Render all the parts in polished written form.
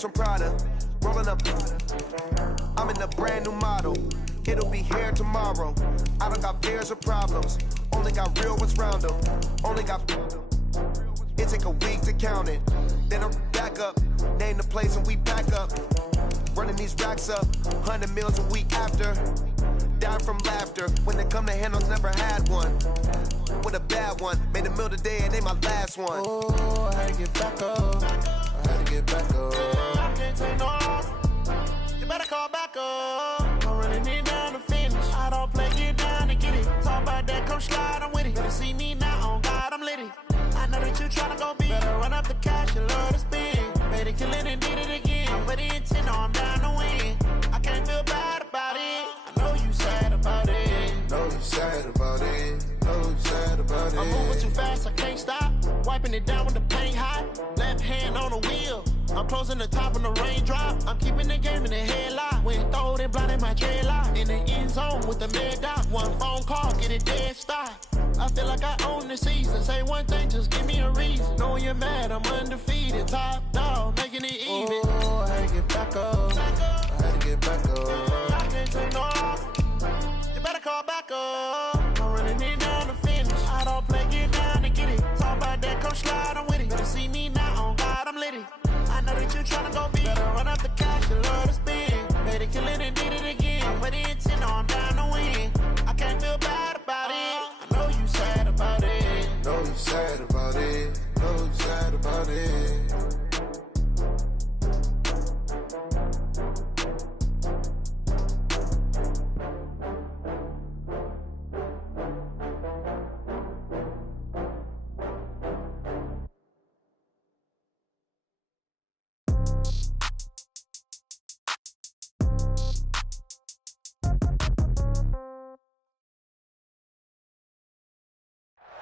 From Prada, rolling up. I'm in a brand new model. It'll be here tomorrow. I don't got fears or problems. Only got real ones round them. Only got. It take a week to count it. Then I'm back up. Name the place and we back up. Running these racks up. 100 meals a week after. Dying from laughter. When they come to handles, never had one. With a bad one. Made a meal today and they my last one. Oh, I had to get back up. I had to get back up. I can't take no off. You better call back up. I'm running it down to finish. I don't play, get down to get it. Talk about that, come slide, I'm with it. Better see me now, on God, I'm litty. I know that you tryna go big. Better run up the cash, you love to spend. Made it, kill it, and did it again. I'm with the intent, no, I'm down to win. I can't feel bad about it. I know you sad about it. Know you sad about it. Know you sad about it. I'm moving too fast, I can't stop. Wiping it down with the paint hot. Left hand on the wheel. I'm closing the top on the raindrop. I'm keeping the game in the headlock. When throwed and blinded my dreadlock. In the end zone with the mad dot. One phone call, get it dead stop. I feel like I own the season. Say one thing, just give me a reason. Knowing you're mad, I'm undefeated. Top dog, making it even. Oh, I had to get back up. I had to get back up. I can't take no off. You better call back up. I'm running it down to finish. I don't play, get down to get it. Talk about that, come slide, I'm with it. Better see me now, on God, I'm litty. I know that you tryna go big. Better run up the cash, you love to spend. Made it, kill it, and did it again. I'm with the intent, no, I'm down to win. I can't feel bad about it. I know you sad about it. Know you sad about it. Know you sad about it.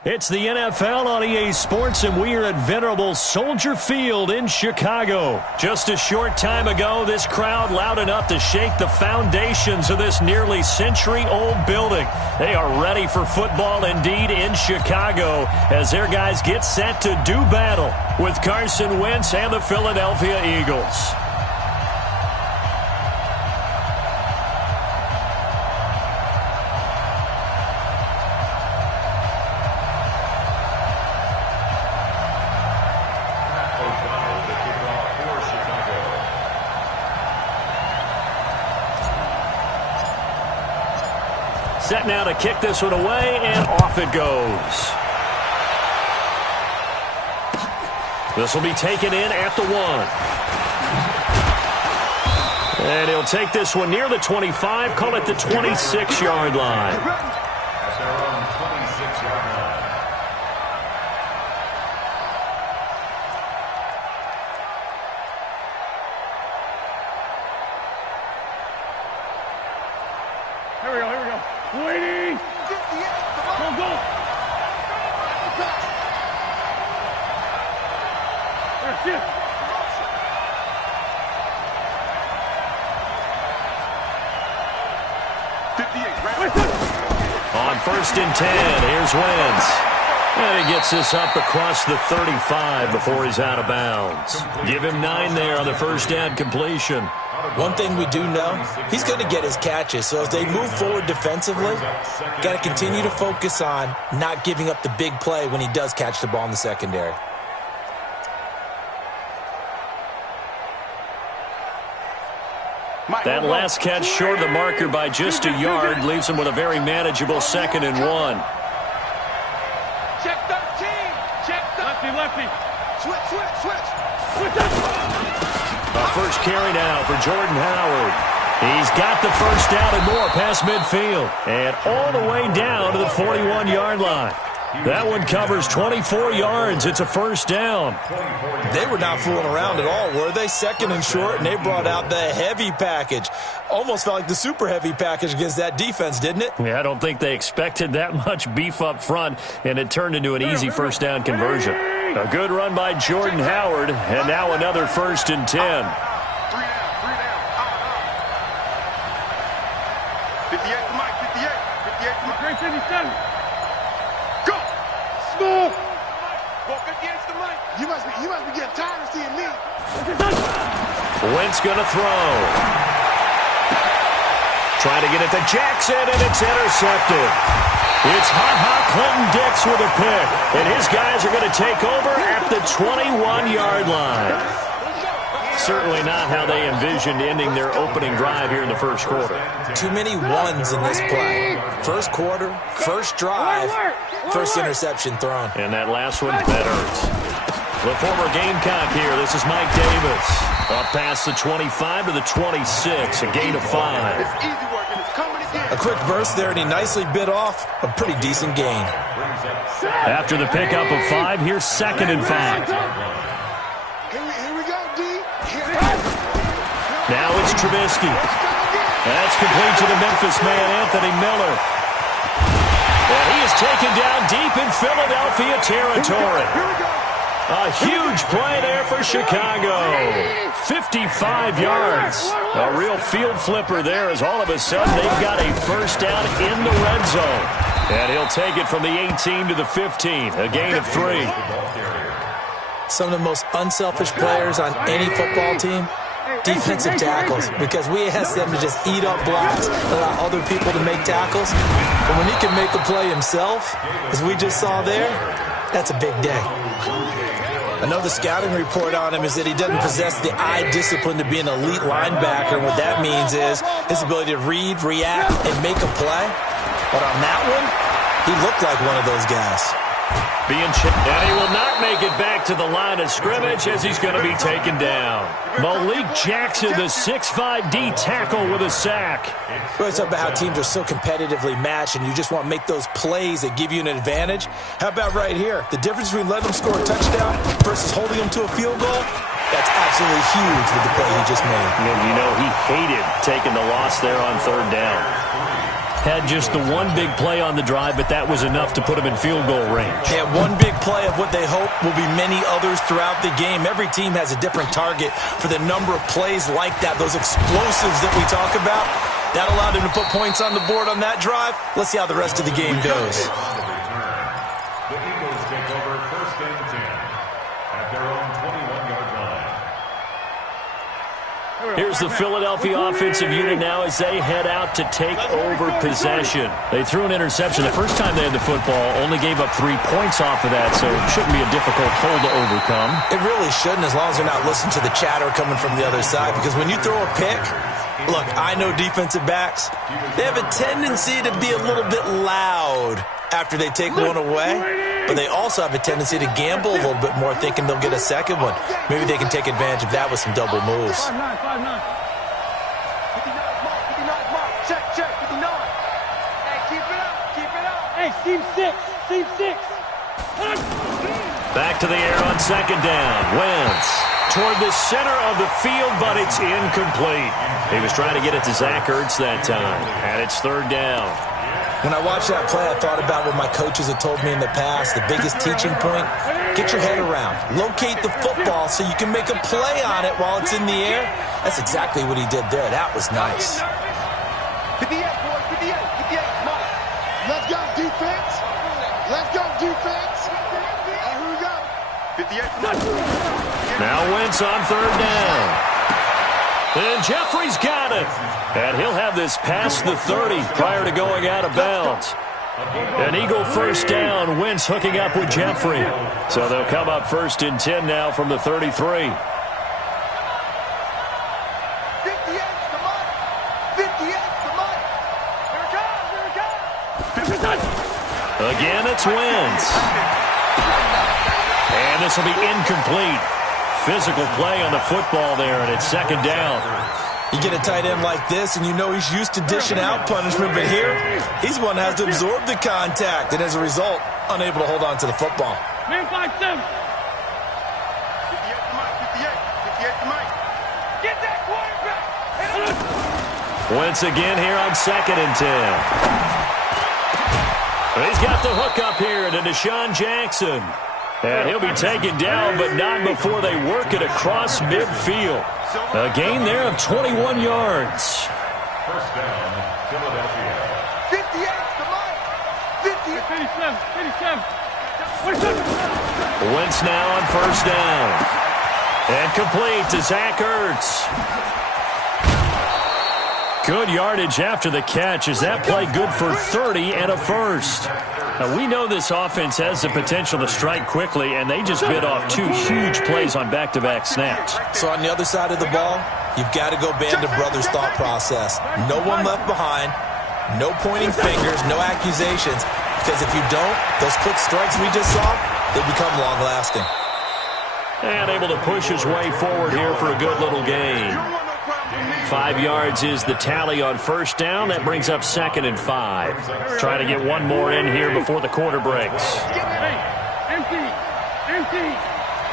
It's the NFL on EA Sports, and we are at venerable Soldier Field in Chicago. Just a short time ago, this crowd loud enough to shake the foundations of this nearly century-old building. They are ready for football indeed in Chicago as their guys get set to do battle with Carson Wentz and the Philadelphia Eagles. Set now to kick this one away, and off it goes. This will be taken in at the 1. And he'll take this one near the 25, call it the 26-yard line. At their own 26-yard line. Here we go, here we go. 280. Go, go. That's it. On 1st and 10, here's Wentz. And he gets this up across the 35 before he's out of bounds. Give him 9 there on the first down completion. One thing we do know, he's going to get his catches. So as they move forward defensively, got to continue to focus on not giving up the big play when he does catch the ball in the secondary. That last catch short of the marker by just a yard leaves him with a very manageable 2nd and 1. Check 13. Check 13. Lefty. Switch. A first carry now for Jordan Howard. He's got the first down and more past midfield. And all the way down to the 41-yard line. That one covers 24 yards. It's a first down. They were not fooling around at all, were they? 2nd and short, and they brought out the heavy package. Almost felt like the super heavy package against that defense, didn't it? Yeah, I don't think they expected that much beef up front, and it turned into an easy first down conversion. A good run by Jordan Howard, and now another 1st and 10. 3 down. 58 to Mike. 58 to Mike. 57. Go. Smooth. Well, 58 to Mike. You must be getting tired of seeing me. Wentz going to throw. Trying to get it to Jackson, and it's intercepted. It's Clinton Dix with a pick, and his guys are going to take over at the 21-yard line. Certainly not how they envisioned ending their opening drive here in the first quarter. Too many ones in this play. First quarter, first drive, first interception thrown. And that last one, that hurts. The former Gamecock here. This is Mike Davis. Up past the 25 to the 26, a gain of 5. A quick burst there, and he nicely bit off a pretty decent gain. After the pickup of 5, here's 2nd and 5. Here we go, D. Now it's Trubisky. That's complete to the Memphis man, Anthony Miller. And he is taken down deep in Philadelphia territory. A huge play there for Chicago. 55 yards. A real field flipper there as all of a sudden they've got a first down in the red zone. And he'll take it from the 18 to the 15. A gain of 3. Some of the most unselfish players on any football team, defensive tackles, because we ask them to just eat up blocks, allow other people to make tackles. But when he can make a play himself, as we just saw there, that's a big day. Another scouting report on him is that he doesn't possess the eye discipline to be an elite linebacker. And what that means is his ability to read, react, and make a play. But on that one, he looked like one of those guys. And he will not make it back to the line of scrimmage as he's going to be taken down. Malik Jackson, the 6'5" D tackle with a sack. We always talk about how teams are so competitively matched and you just want to make those plays that give you an advantage. How about right here? The difference between letting them score a touchdown versus holding them to a field goal? That's absolutely huge with the play he just made. And you know, he hated taking the loss there on 3rd down. Had just the one big play on the drive, but that was enough to put him in field goal range. Yeah, one big play of what they hope will be many others throughout the game. Every team has a different target for the number of plays like that, those explosives that we talk about. That allowed him to put points on the board on that drive. Let's see how the rest of the game goes. The Eagles take over 1st and 10 at their own 21-yard line. Here's the Philadelphia offensive unit now as they head out to take over possession. They threw an interception the first time they had the football, only gave up 3 points off of that, so it shouldn't be a difficult hole to overcome. It really shouldn't, as long as they're not listening to the chatter coming from the other side, because when you throw a pick, look, I know defensive backs, they have a tendency to be a little bit loud after they take one away, but they also have a tendency to gamble a little bit more, thinking they'll get a second one. Maybe they can take advantage of that with some double moves. 59, check, 59. Hey, keep it up. Hey, seam 6. Back to the air on 2nd down. Wentz toward the center of the field, but it's incomplete. He was trying to get it to Zach Ertz that time, and it's 3rd down. When I watched that play, I thought about what my coaches had told me in the past. The biggest teaching point, get your head around. Locate the football so you can make a play on it while it's in the air. That's exactly what he did there. That was nice. 58, boys, 58, Mike. Let's go, defense. Let's go, defense. Here we go. 58. Now Wentz on third down. And Jeffrey's got it. And he'll have this past the 30 prior to going out of bounds. An Eagle first down. Wentz hooking up with Jeffrey. So they'll come up first and 10 now from the 33. 58, come on. 58, come on. Here it comes. Again, it's Wentz. And this will be incomplete. Physical play on the football there, and it's second down. You get a tight end like this, and you know he's used to dishing out punishment, but here, he's the one that has to absorb the contact, and as a result, unable to hold on to the football. Man, 5-7. 58 to Mike, 58 to Mike. Get that quarterback. Wentz again here on second and 10. He's got the hook up here to Deshaun Jackson. And he'll be taken down, but not before they work it across midfield. A gain there of 21 yards. First down, Philadelphia. 58, come on. 57. Wentz now on first down. And complete to Zach Ertz. Good yardage after the catch. Is that play good for 30 and a first? Now, we know this offense has the potential to strike quickly, and they just bit off two huge plays on back-to-back snaps. So on the other side of the ball, you've got to go band of brothers thought process. No one left behind, no pointing fingers, no accusations, because if you don't, those quick strikes we just saw, they become long-lasting. And able to push his way forward here for a good little gain. 5 yards is the tally on first down. That brings up second and 5. Trying to get one more in here before the quarter breaks. Empty.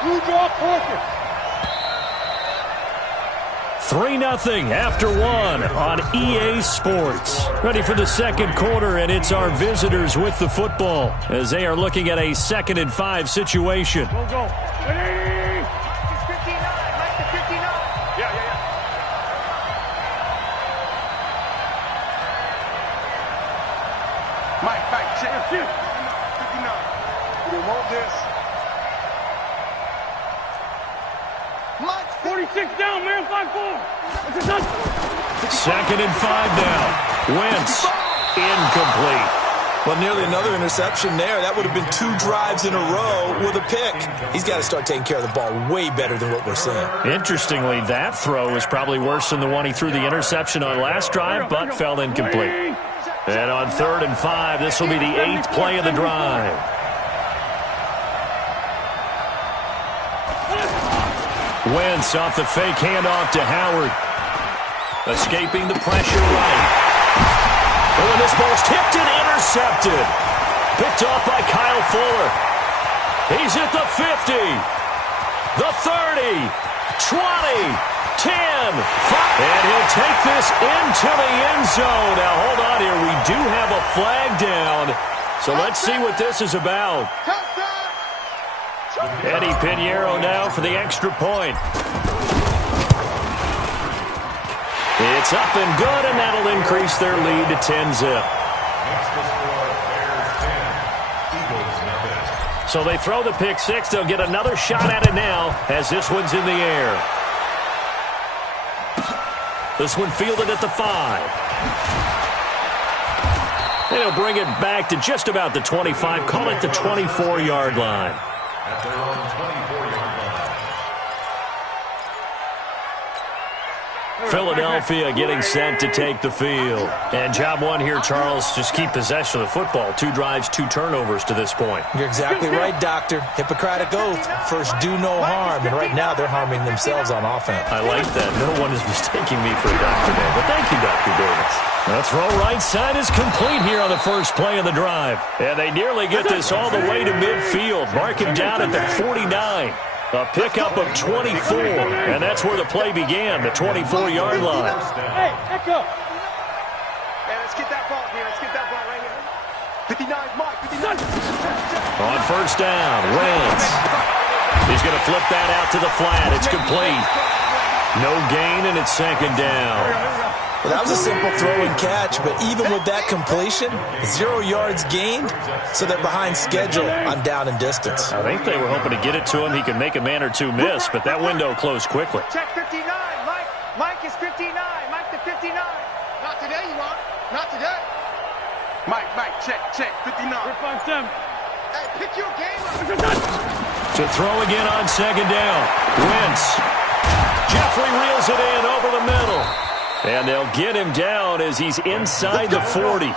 Blue draw Parker. 3-0 after one on EA Sports. Ready for the second quarter, and it's our visitors with the football as they are looking at a second and 5 situation. Go. Ready? Mike, check. 59. We want this. Mike, 46 down, man, 5-4. Second and 5 now. Wentz, incomplete. Well, nearly another interception there. That would have been 2 drives in a row with a pick. He's got to start taking care of the ball way better than what we're seeing. Interestingly, that throw was probably worse than the one he threw the interception on last drive, but fell incomplete. And on third and 5, this will be the 8th play of the drive. Wentz off the fake handoff to Howard. Escaping the pressure right. Oh, and this ball's tipped and intercepted. Picked off by Kyle Fuller. He's at the 50. The 30. 20. 10, 5, and he'll take this into the end zone. Now, hold on here. We do have a flag down, so let's see what this is about. Eddie Pinheiro now for the extra point. It's up and good, and that'll increase their lead to 10-zip. So they throw the pick six. They'll get another shot at it now as this one's in the air. This one fielded at the 5. And he'll bring it back to just about the 25. Call it the 24-yard line. At their own 24-yard line. Philadelphia getting set to take the field. And job one here, Charles, just keep possession of the football. 2 drives, 2 turnovers to this point. You're exactly right, Doctor. Hippocratic oath. First, do no harm. And right now, they're harming themselves on offense. I like that. No one is mistaking me for a doctor there. But thank you, Dr. Davis. The throw right side is complete here on the first play of the drive. And they nearly get this all the way to midfield. Mark him down at the 49. A pickup of 24, and that's where the play began, the 24-yard line. Hey, echo. Hey, let's get that ball here. Let's get that ball right here. 59, Mike, 59. On first down, Wentz. He's going to flip that out to the flat. It's complete. No gain, and it's second down. Well, that was a simple throw and catch, but even with that completion, 0 yards gained, so they're behind schedule on down and distance. I think they were hoping to get it to him. He could make a man or two miss, but that window closed quickly. Check 59, Mike. Mike is 59. Mike to 59. Not today, you want? Not today. Mike, check, 59. Hey, pick your game up. To throw again on second down. Wentz. Jeffrey reels it in over the middle. And they'll get him down as he's inside the 40.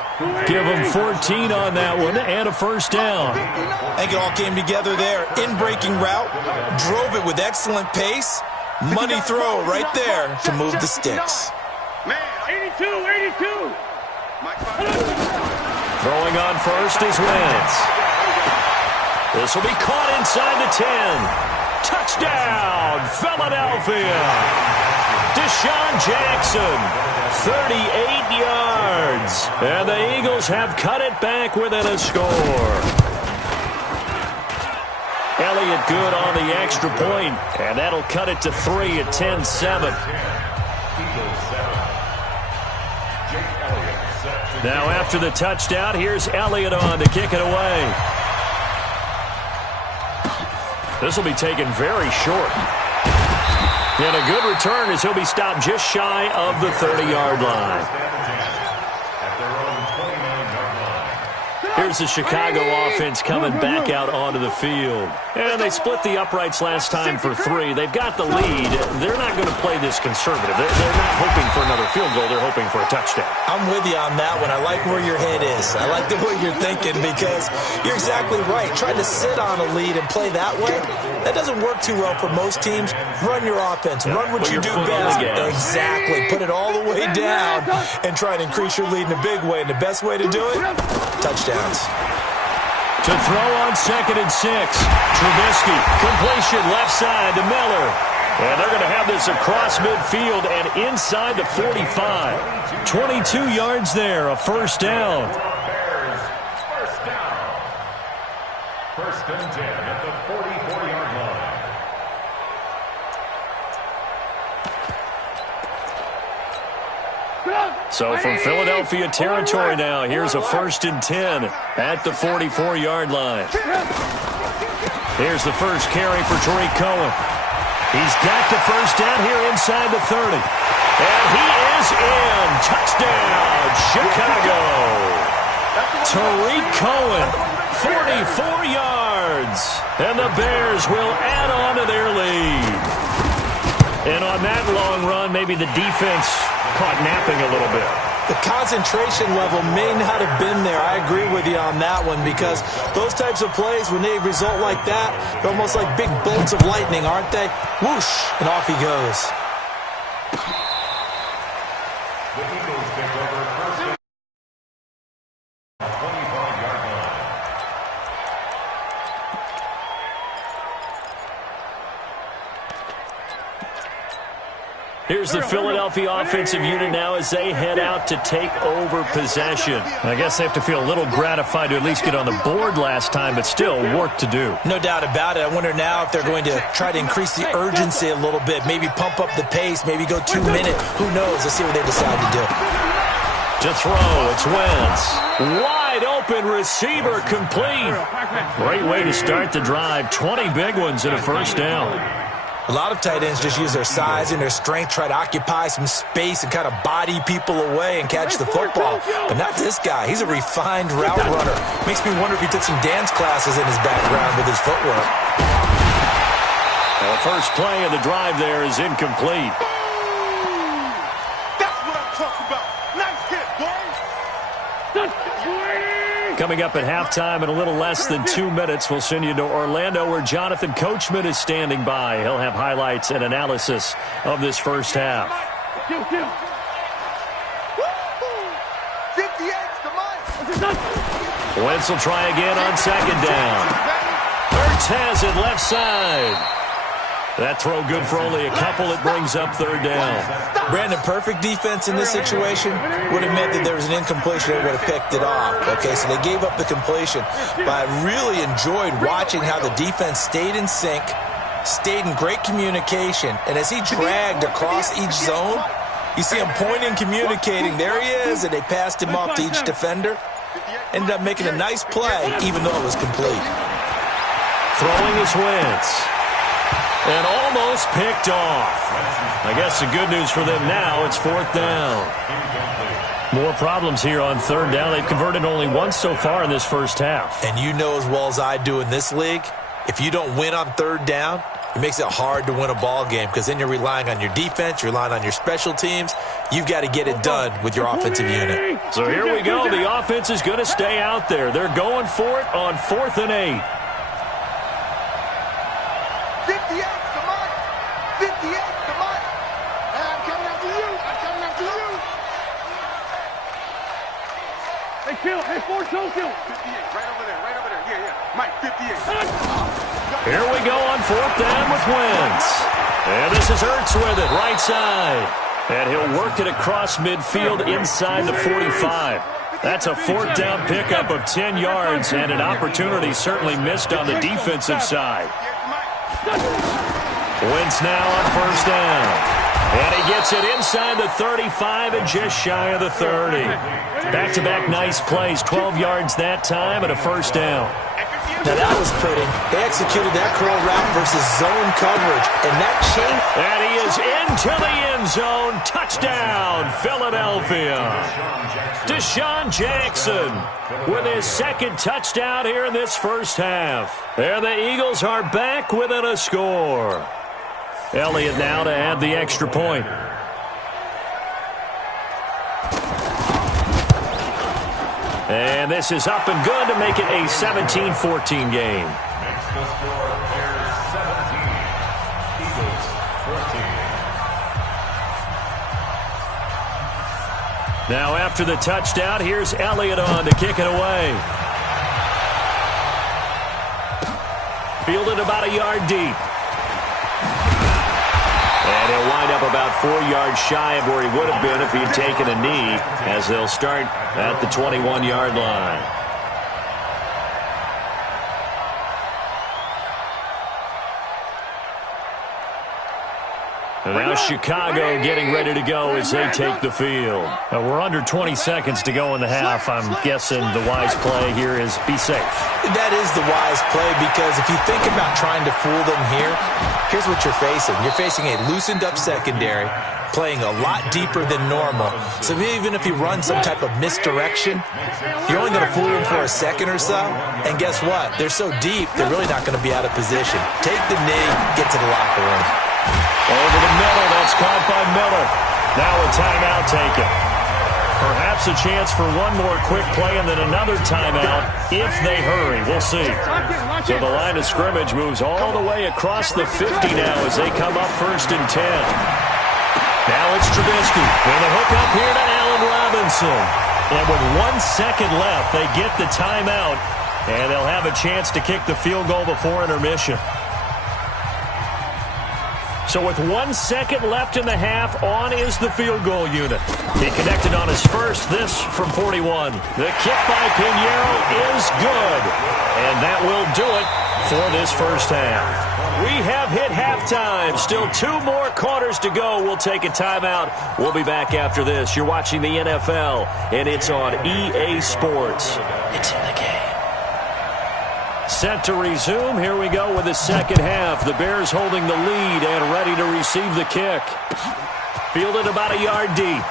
Give him 14 on that one and a first down. I think it all came together there. In-breaking route, drove it with excellent pace. Money throw right there to move the sticks. Man, 82. Throwing on first is Wentz. This will be caught inside the 10. Touchdown, Philadelphia. Deshaun Jackson, 38 yards. And the Eagles have cut it back within a score. Elliott good on the extra point, and that'll cut it to 3 at 10-7. Now after the touchdown, here's Elliott on to kick it away. This will be taken very short. And a good return as he'll be stopped just shy of the 30-yard line. Here's the Chicago offense coming back out onto the field. And they split the uprights last time for 3. They've got the lead. They're not going to play this conservative. They're not hoping for another field goal. They're hoping for a touchdown. I'm with you on that one. I like where your head is. I like the way you're thinking because you're exactly right. Trying to sit on a lead and play that way, that doesn't work too well for most teams. Run your offense. Run what you do best. Exactly. Put it all the way down and try and increase your lead in a big way. And the best way to do it, touchdowns. To throw on 2nd and 6. Trubisky, completion left side to Miller. And they're going to have this across midfield and inside the 45. 22 yards there, a first down. Bears, first down. First and 10 at the 44-yard line. So from Philadelphia territory now, here's a 1st and 10 at the 44-yard line. Here's the first carry for Tariq Cohen. He's got the first down here inside the 30. And he is in. Touchdown, Chicago. Tariq Cohen, 44 yards. And the Bears will add on to their lead. And on that long run, maybe the defense caught napping a little bit. The concentration level may not have been there. I agree with you on that one because those types of plays, when they result like that, they're almost like big bolts of lightning, aren't they? Whoosh, and off he goes. The Eagles take over first and 25-yard line. Here's the Philadelphia offensive unit now as they head out to take over possession. I guess they have to feel a little gratified to at least get on the board last time, but still work to do. No doubt about it. I wonder now if they're going to try to increase the urgency a little bit, maybe pump up the pace, maybe go 2 minute. Who knows? Let's see what they decide to do. To throw, it's Wentz. Wide open receiver complete. Great way to start the drive. 20 big ones and a first down. A lot of tight ends just use their size and their strength, try to occupy some space and kind of body people away and catch the football. But not this guy. He's a refined route runner. Makes me wonder if he took some dance classes in his background with his footwork. Well, the first play of the drive there is incomplete. That's what I'm talking about. Nice hit, boy. Coming up at halftime in a little less than 2 minutes, we'll send you to Orlando where Jonathan Coachman is standing by. He'll have highlights and analysis of this first half. 58's the mic. Wentz will try again on second down. Hurts has it left side. That throw good for only a couple. It brings up third down. Brandon, perfect defense in this situation would have meant that there was an incompletion. They would have picked it off. Okay, so they gave up the completion. But I really enjoyed watching how the defense stayed in sync, stayed in great communication, and as he dragged across each zone, You see him pointing, communicating. There he is, and they passed him off to each defender. Ended up making a nice play, even though it was complete. Throwing his Wentz. And almost picked off. I guess the good news for them now, it's 4th down. More problems here on 3rd down. They've converted only once so far in this first half. And you know as well as I do in this league, if you don't win on 3rd down, it makes it hard to win a ball game because then you're relying on your defense, you're relying on your special teams. You've got to get it done with your offensive unit. So here we go. The offense is going to stay out there. They're going for it on 4th and 8. 58 to Mike. 58 to Mike. I'm coming after you. I'm coming after you. Hey, Phil. Hey, Ford, show Phil. 58. Right over there. Right over there. Yeah, yeah. Mike, 58. Here we go on 4th down with Wentz. And this is Ertz with it, right side. And he'll work it across midfield inside the 45. That's a 4th down pickup of 10 yards and an opportunity certainly missed on the defensive side. Wentz now on 1st down. And he gets it inside the 35 and just shy of the 30. Back-to-back nice plays, 12 yards that time and a 1st down. Now that was pretty. They executed that curl route versus zone coverage. And that change. And he is into the end zone. Touchdown, Philadelphia. Deshaun Jackson with his 2nd touchdown here in this first half. And the Eagles are back within a score. Elliott now to add the extra point. And this is up and good to make it a 17-14 game. Makes the score Bears 17, Eagles 14. Now after the touchdown, here's Elliott on to kick it away. Fielded about a yard deep. And he'll wind up about 4 yards shy of where he would have been if he had taken a knee, as they'll start at the 21-yard line. And now Chicago getting ready to go as they take the field. Now we're under 20 seconds to go in the half. I'm guessing the wise play here is be safe. That is the wise play because if you think about trying to fool them here, here's what you're facing. You're facing a loosened up secondary, playing a lot deeper than normal. So even if you run some type of misdirection, you're only going to fool them for a second or so. And guess what? They're so deep, they're really not going to be out of position. Take the knee, get to the locker room. Over the middle, that's caught by Miller. Now a timeout taken. Perhaps a chance for one more quick play and then another timeout if they hurry. We'll see. So the line of scrimmage moves all the way across the 50 now as they come up 1st and 10. Now it's Trubisky. And a hook up here to Allen Robinson. And with 1 second left, they get the timeout. And they'll have a chance to kick the field goal before intermission. So with 1 second left in the half, on is the field goal unit. He connected on his first, this from 41. The kick by Pinheiro is good. And that will do it for this first half. We have hit halftime. Still 2 more quarters to go. We'll take a timeout. We'll be back after this. You're watching the NFL, and it's on EA Sports. It's in the game. Set to resume. Here we go with the second half. The Bears holding the lead and ready to receive the kick. Fielded about a yard deep.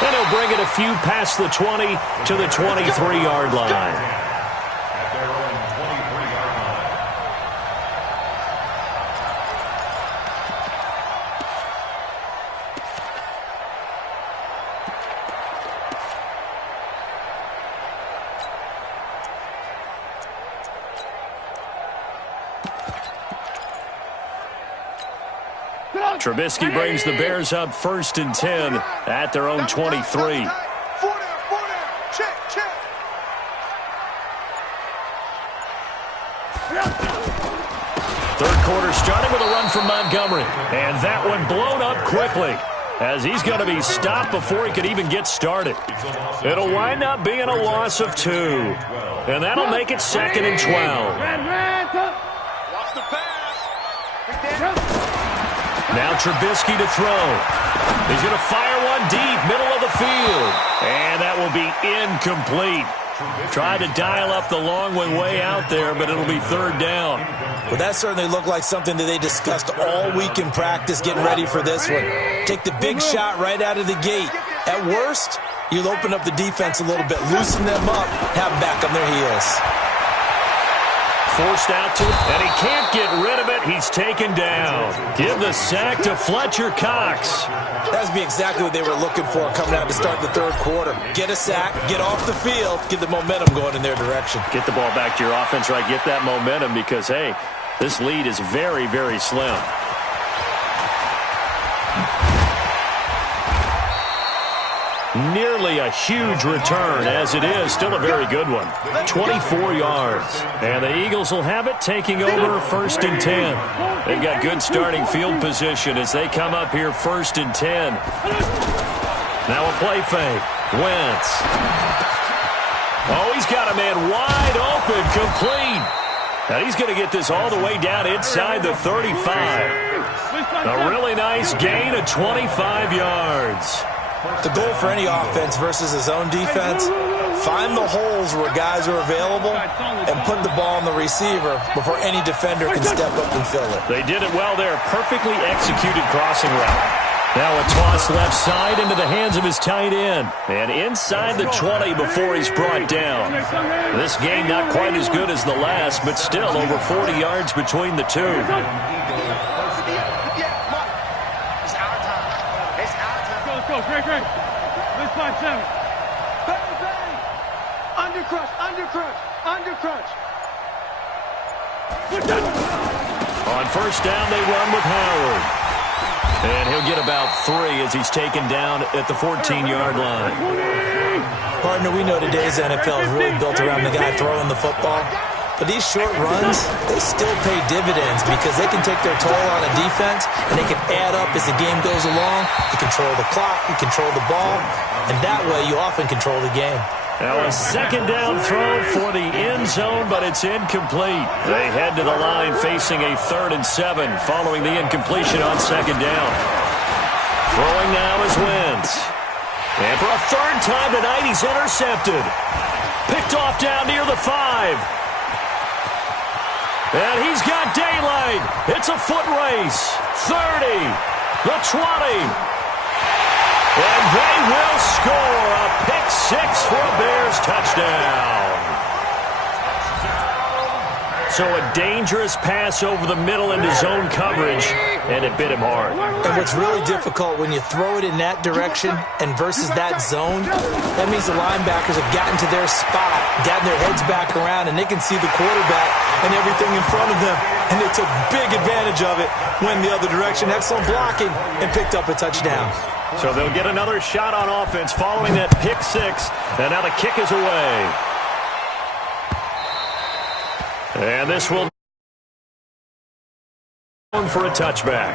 And he'll bring it a few past the 20 to the 23-yard line. At their own 23-yard line. Trubisky brings the Bears up 1st and 10 at their own 23. Third quarter starting with a run from Montgomery. And that one blown up quickly as he's going to be stopped before he could even get started. It'll wind up being a loss of 2. And that'll make it 2nd and 12. Watch the pass. Now Trubisky to throw. He's going to fire one deep, middle of the field. And that will be incomplete. Tried to dial up the long way out there, but it'll be third down. Well, that certainly looked like something that they discussed all week in practice, getting ready for this one. Take the big shot right out of the gate. At worst, you'll open up the defense a little bit, loosen them up, have them back on their heels. Forced out to it, and he can't get rid of it. He's taken down. Give the sack to Fletcher Cox. That would be exactly what they were looking for coming out to start the third quarter. Get a sack, get off the field, get the momentum going in their direction. Get the ball back to your offense, right? Get that momentum because, hey, this lead is very, very slim. Nearly a huge return, as it is still a very good one. 24 yards. And the Eagles will have it, taking over 1st and 10. They've got good starting field position as they come up here 1st and 10. Now a play fake. Wentz. Oh, he's got a man wide open, complete. Now he's going to get this all the way down inside the 35. A really nice gain of 25 yards. The goal for any offense versus his own defense, find the holes where guys are available and put the ball on the receiver before any defender can step up and fill it. They did it well there. Perfectly executed crossing route. Now a toss left side into the hands of his tight end. And inside the 20 before he's brought down. This game not quite as good as the last, but still over 40 yards between the two. Great. Let's 5-7. Bang. Undercrunch. On first down, they run with Howard. And he'll get about 3 as he's taken down at the 14-yard line. Partner, we know today's NFL is really built around the guy throwing the football. But these short runs, they still pay dividends because they can take their toll on a defense and they can add up as the game goes along. You control the clock, you control the ball, and that way you often control the game. Now a second down throw for the end zone, but it's incomplete. They head to the line facing a 3rd and 7 following the incompletion on second down. Throwing now is Wentz. And for a 3rd time tonight, he's intercepted. Picked off down near the 5. And he's got daylight. It's a foot race. 30, the 20. And they will score a pick-6 for a Bears touchdown. So a dangerous pass over the middle into zone coverage, and it bit him hard. And what's really difficult when you throw it in that direction and versus that zone, that means the linebackers have gotten to their spot, gotten their heads back around, and they can see the quarterback and everything in front of them. And they took big advantage of it, went the other direction, excellent blocking, and picked up a touchdown. So they'll get another shot on offense following that pick-6, and now the kick is away. And this will for a touchback.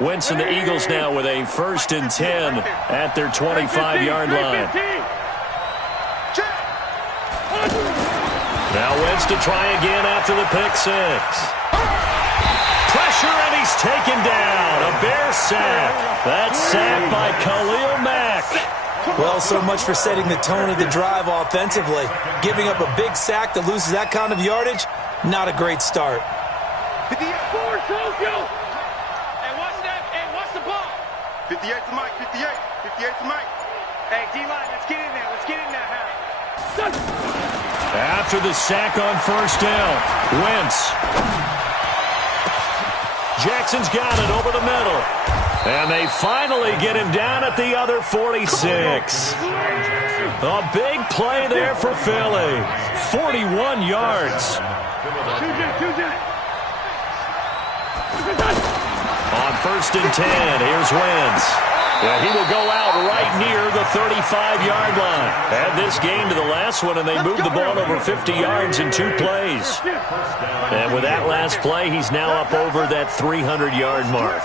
Wentz and the Eagles now with a 1st and 10 at their 25-yard line. Now Wentz to try again after the pick-6. Pressure, and he's taken down. A Bear sack. That's sacked by Khalil Mack. Well, so much for setting the tone of the drive offensively. Giving up a big sack that loses that kind of yardage, not a great start. Hey, watch the ball. 58 to Mike, 58 to Mike. Hey, D-line, let's get in there. After the sack on first down, Wentz. Jackson's got it over the middle. And they finally get him down at the other 46. A big play there for Philly. 41 yards. On 1st and 10, here's Wentz. Yeah, he will go out right near the 35-yard line. Add this game to the last one, and they moved the ball over 50 yards in 2 plays. And with that last play, he's now up over that 300-yard mark.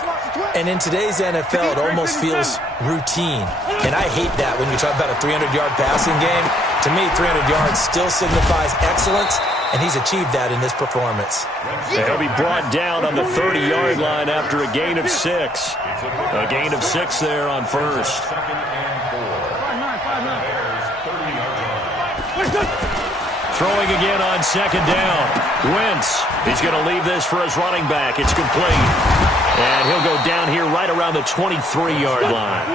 And in today's NFL, it almost feels routine. And I hate that when you talk about a 300-yard passing game. To me, 300 yards still signifies excellence, and he's achieved that in this performance. He'll be brought down on the 30-yard line after a gain of 6. A gain of 6 there on first. Throwing again on second down. Wentz, he's going to leave this for his running back. It's complete. And he'll go down here right around the 23-yard line.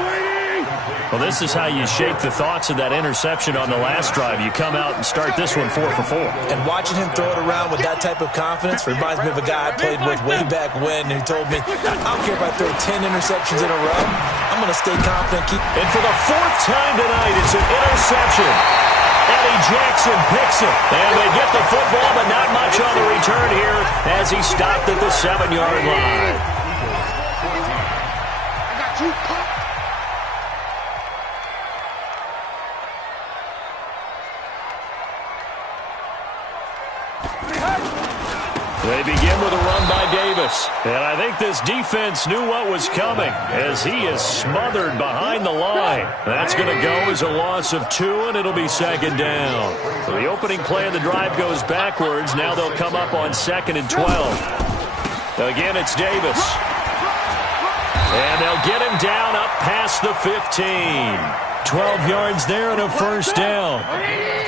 Well, this is how you shake the thoughts of that interception on the last drive. You come out and start this one 4 for 4. And watching him throw it around with that type of confidence reminds me of a guy I played with way back when who told me, I don't care if I throw 10 interceptions in a row. I'm going to stay confident. And for the 4th time tonight, it's an interception. Eddie Jackson picks it. And they get the football, but not much on the return here as he stopped at the 7-yard line. I got you. They begin with a run by Davis. And I think this defense knew what was coming as he is smothered behind the line. That's going to go as a loss of 2, and it'll be second down. So the opening play of the drive goes backwards. Now they'll come up on 2nd and 12. Again, it's Davis. And they'll get him down up past the 15. 12 yards there and a first down.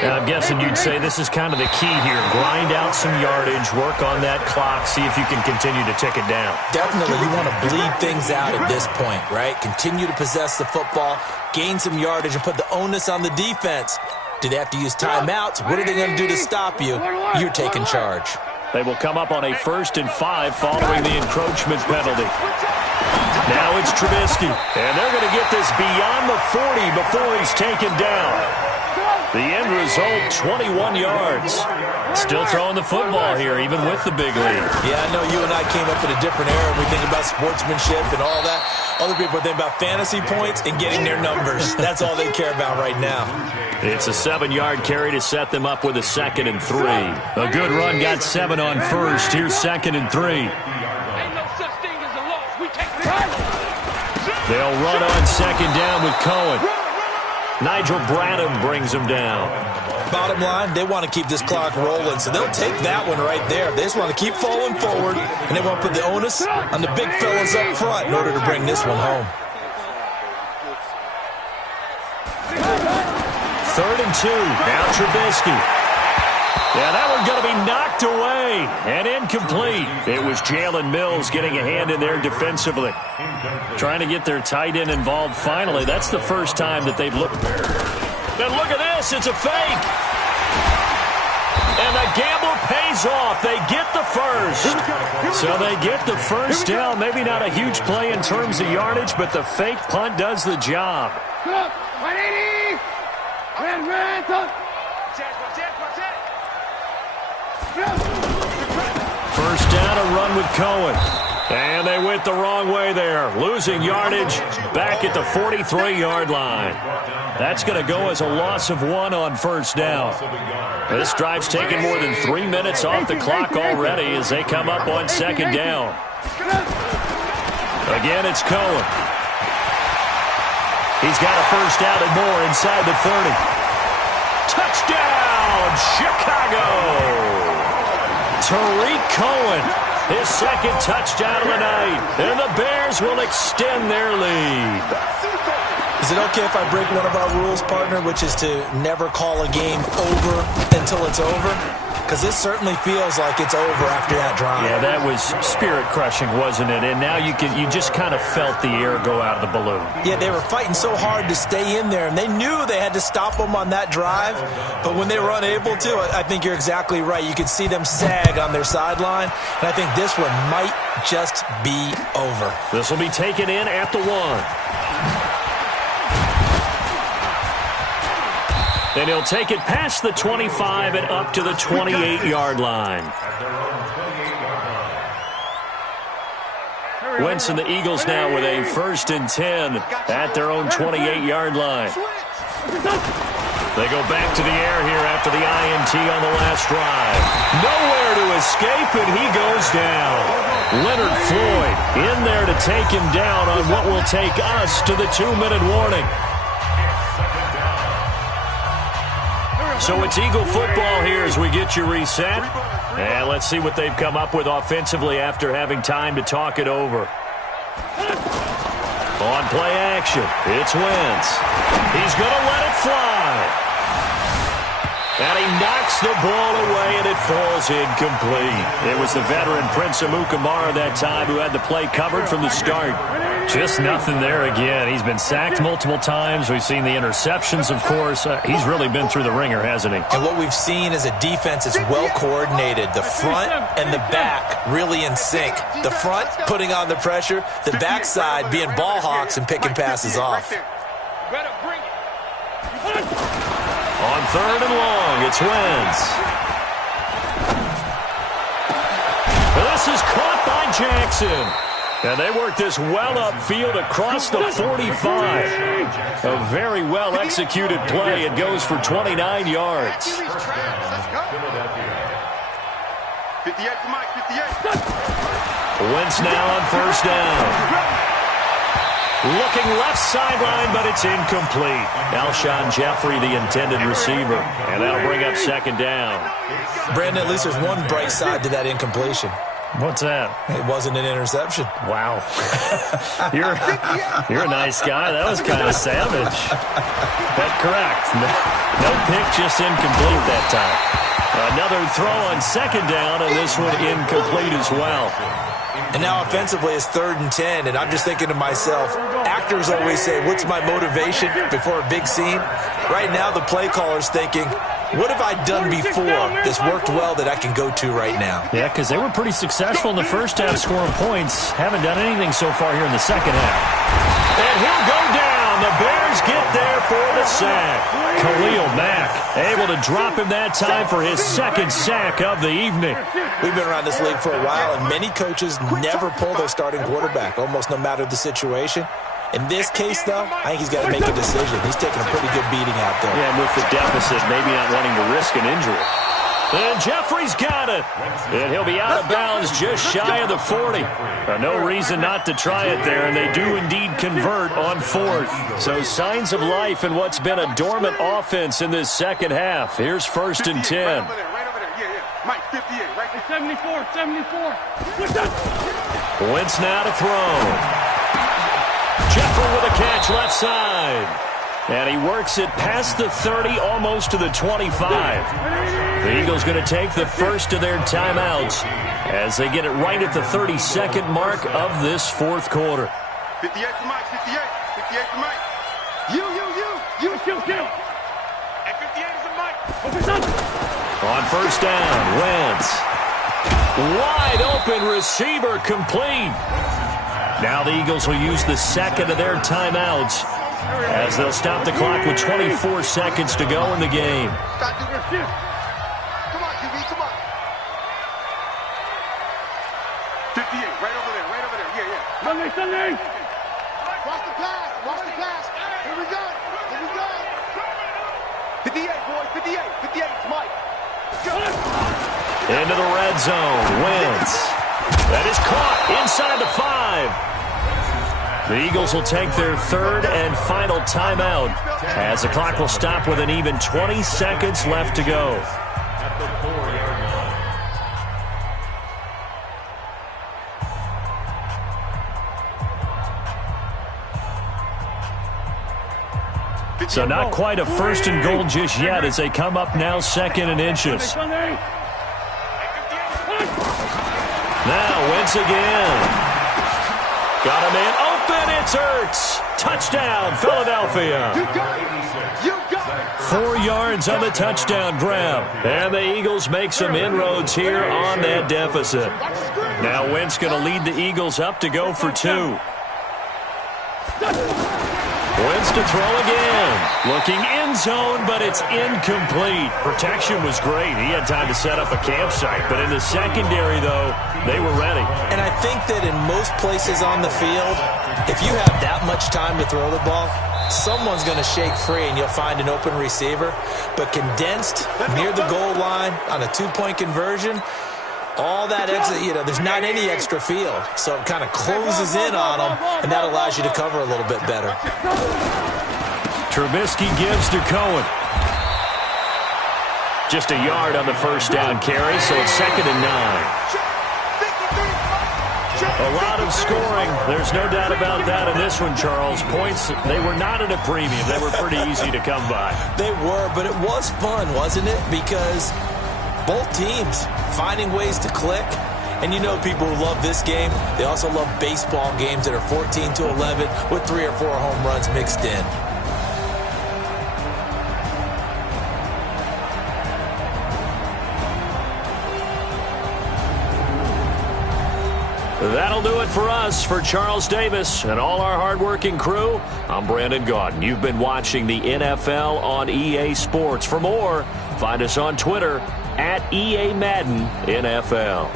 And I'm guessing you'd say this is kind of the key here. Grind out some yardage, work on that clock, see if you can continue to tick it down. Definitely, you want to bleed things out at this point, right? Continue to possess the football, gain some yardage, and put the onus on the defense. Do they have to use timeouts? What are they going to do to stop you? You're taking charge. They will come up on a 1st and 5 following the encroachment penalty. Now it's Trubisky, and they're going to get this beyond the 40 before he's taken down. The end result, 21 yards. Still throwing the football here, even with the big lead. Yeah, I know you and I came up in a different era. We think about sportsmanship and all that. Other people think about fantasy points and getting their numbers. That's all they care about right now. It's a 7-yard carry to set them up with a 2nd and 3. A good run got 7 on first. Here's 2nd and 3. They'll run on 2nd down with Cohen. Nigel Bradham brings him down. Bottom line, they want to keep this clock rolling, so they'll take that one right there. They just want to keep falling forward, and they want to put the onus on the big fellas up front in order to bring this one home. 3rd and 2. Now Trubisky. Yeah, that one's going to be knocked away and incomplete. It was Jalen Mills getting a hand in there defensively. Trying to get their tight end involved finally. That's the first time that they've looked. Then look at this. It's a fake. And the gamble pays off. They get the first. So they get the first down. Maybe not a huge play in terms of yardage, but the fake punt does the job. 180. First down, a run with Cohen. And they went the wrong way there. Losing yardage back at the 43-yard line. That's going to go as a loss of 1 on first down. This drive's taken more than 3 minutes off the clock already as they come up on 2nd down. Again, it's Cohen. He's got a first down and more inside the 30. Touchdown, Chicago! Tariq Cohen, his 2nd touchdown of the night. And the Bears will extend their lead. Is it okay if I break one of our rules, partner, which is to never call a game over until it's over? Because this certainly feels like it's over after that drive. Yeah, that was spirit-crushing, wasn't it? And now you just kind of felt the air go out of the balloon. Yeah, they were fighting so hard to stay in there, and they knew they had to stop them on that drive. But when they were unable to, I think you're exactly right. You could see them sag on their sideline, and I think this one might just be over. This will be taken in at the 1. And he'll take it past the 25 and up to the 28-yard line. Wentz and the Eagles now with a 1st and 10 at their own 28-yard line. They go back to the air here after the INT on the last drive. Nowhere to escape, and he goes down. Leonard Floyd in there to take him down on what will take us to the 2-minute warning. So it's Eagle football here as we get you reset. And let's see what they've come up with offensively after having time to talk it over. On play action, it's Wentz. He's going to let it fly. And he knocks the ball away, and it falls incomplete. It was the veteran Prince Amukamara that time who had the play covered from the start. Just nothing there again. He's been sacked multiple times. We've seen the interceptions, of course. He's really been through the ringer, hasn't he? And what we've seen is a defense is well coordinated. The front and the back really in sync. The front putting on the pressure. The backside being ball hawks and picking passes off. On 3rd and long, it's Wentz. This is caught by Jackson. And they work this well upfield across the 45. A very well-executed play. It goes for 29 yards. 58 to Mike, 58. Wentz now on 1st down. Looking left sideline, but it's incomplete. Alshon Jeffrey, the intended receiver. And that'll bring up 2nd down. Brandon, at least there's one bright side to that incompletion. What's that? It wasn't an interception. Wow. You're a nice guy. That was kind of savage. But correct. No pick, just incomplete that time. Another throw on 2nd down, and this one incomplete as well. And now offensively it's 3rd and 10, and I'm just thinking to myself, actors always say, what's my motivation before a big scene? Right now the play caller's thinking, what have I done before that's worked well that I can go to right now? Yeah, because they were pretty successful in the first half scoring points. Haven't done anything so far here in the second half. And he'll go down. The Bears get there for the sack. Khalil Mack able to drop him that time for his 2nd sack of the evening. We've been around this league for a while, and many coaches never pull their starting quarterback, almost no matter the situation. In this case, though, I think he's got to make a decision. He's taking a pretty good beating out there. Yeah, and with the deficit, maybe not wanting to risk an injury. And Jeffrey's got it. And he'll be out of bounds just shy of the 40. No reason not to try it there, and they do indeed convert on 4th. So signs of life in what's been a dormant offense in this second half. Here's 1st and 10. Right over there. Yeah. Mike, 58, right there. 74. Wentz now to throw. Jeffrey with a catch left side. And he works it past the 30, almost to the 25. The Eagles going to take the first of their timeouts as they get it right at the 32nd mark of this 4th quarter. 58 to Mike, 58. 58 to Mike. You. And 58 is a Mike. On 1st down, Wentz. Wide open receiver complete. Now the Eagles will use the 2nd of their timeouts as they'll stop the clock with 24 seconds to go in the game. Come on, QB, come on. 58, right over there. Yeah. Sunday. Watch the pass. Here we go. 58, boys, 58. 58, it's Mike. Into the red zone, Wentz. That is caught inside the 5. The Eagles will take their 3rd and final timeout as the clock will stop with an even 20 seconds left to go. At the 4-yard line. So not quite a 1st and goal just yet as they come up now 2nd and inches. Now Wentz again. Got a man open. It's Ertz. Touchdown, Philadelphia. You got it. 4 yards on the touchdown grab. And the Eagles make some inroads here on that deficit. Now Wentz going to lead the Eagles up to go for 2. Wentz to throw again. Looking end zone, but it's incomplete. Protection was great. He had time to set up a campsite. But in the secondary, though, they were ready. And I think that in most places on the field, if you have that much time to throw the ball, someone's going to shake free and you'll find an open receiver. But condensed near the goal line on a two-point conversion, all that extra, there's not any extra field. So it kind of closes in on them, and that allows you to cover a little bit better. Trubisky gives to Cohen. Just a yard on the first down carry, so it's 2nd and 9. A lot of scoring. There's no doubt about that in this one, Charles. Points, they were not at a premium. They were pretty easy to come by. They were, but it was fun, wasn't it? Because both teams finding ways to click. And people who love this game, they also love baseball games that are 14-11 with 3 or 4 home runs mixed in. That'll do it for us. For Charles Davis and all our hardworking crew, I'm Brandon Gaudin. You've been watching the NFL on EA Sports. For more, find us on Twitter at EA Madden NFL.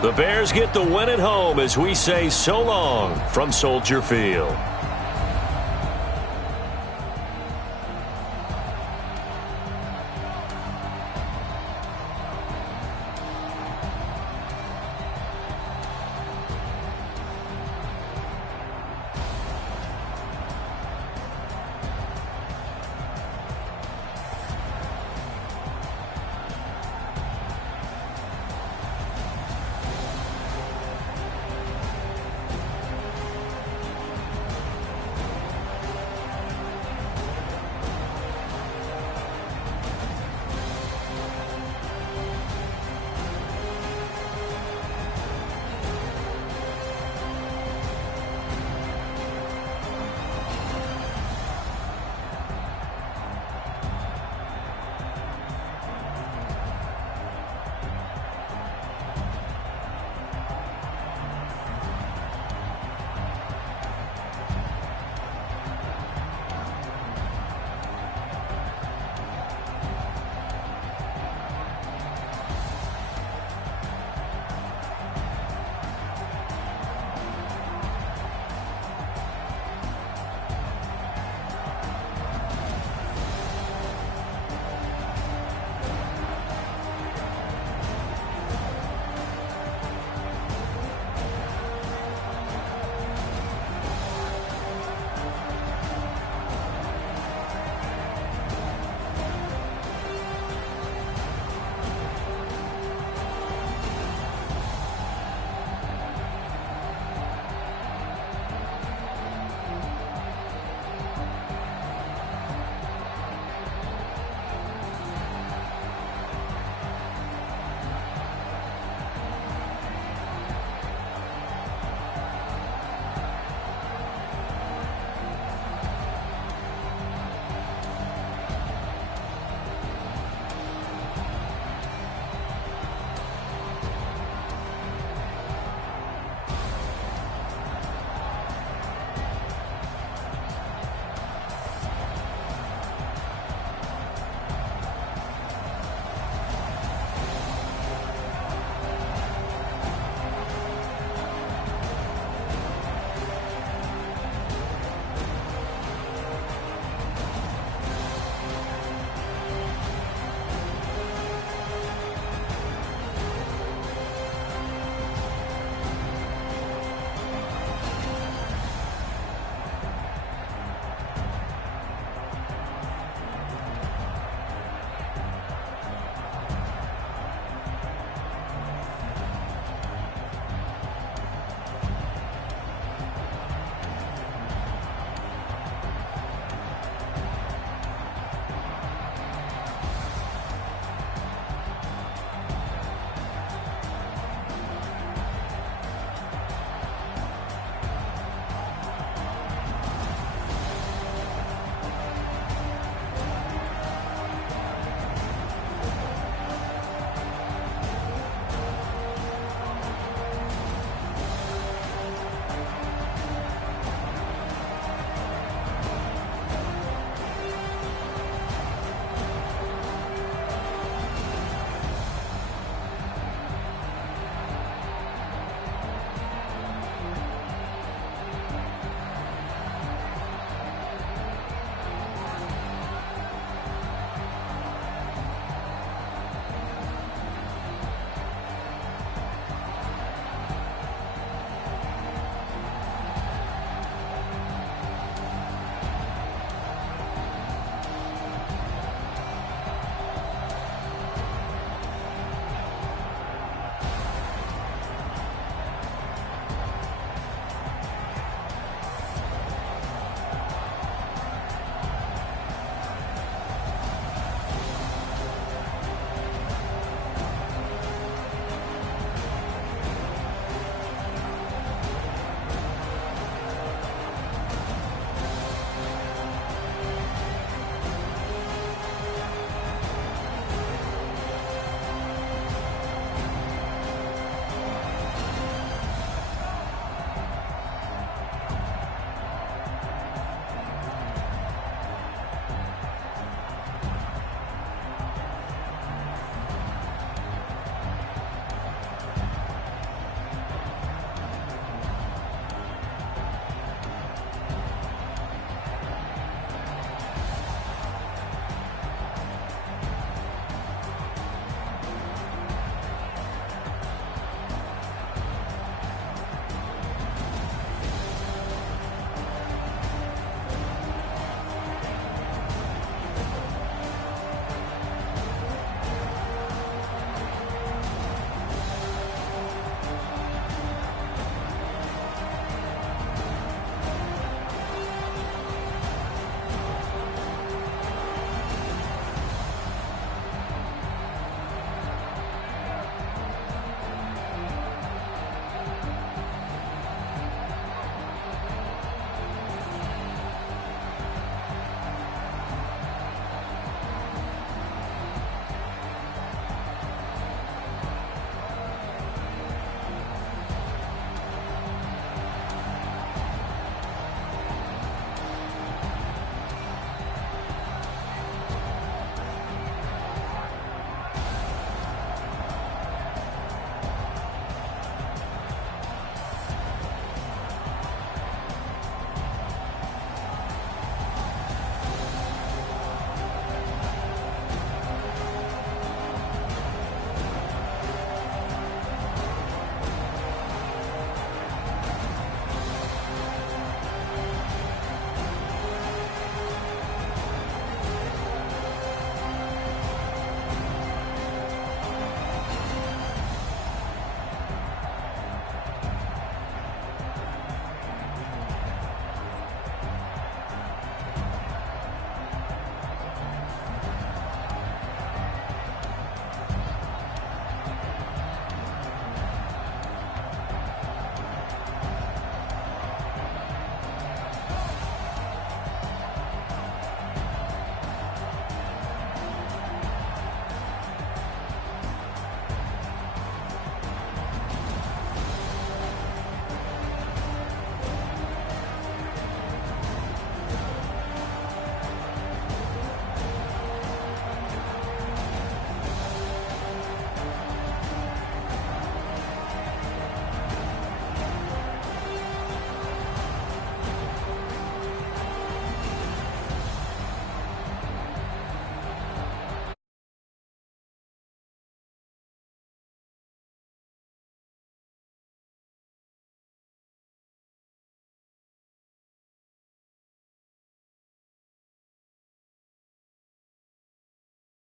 The Bears get the win at home as we say so long from Soldier Field.